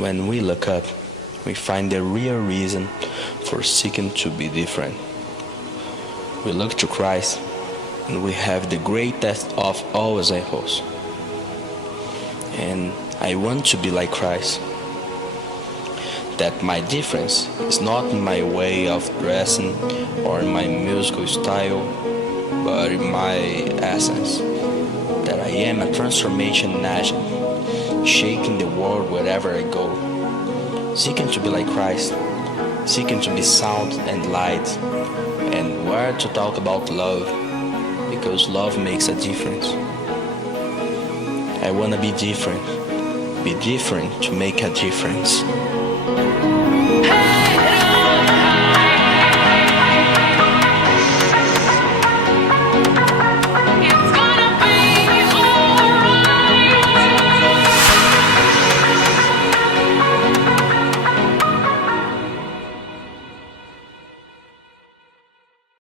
When we look up, we find the real reason for seeking to be different. We look to Christ, and we have the greatest of all examples. And I want to be like Christ. That my difference is not in my way of dressing or in my musical style, but in my essence. That I am a transformation agent, shaking the world wherever I go, seeking to be like Christ, seeking to be sound and light, and where to talk about love, because love makes a difference. I want to be different to make a difference.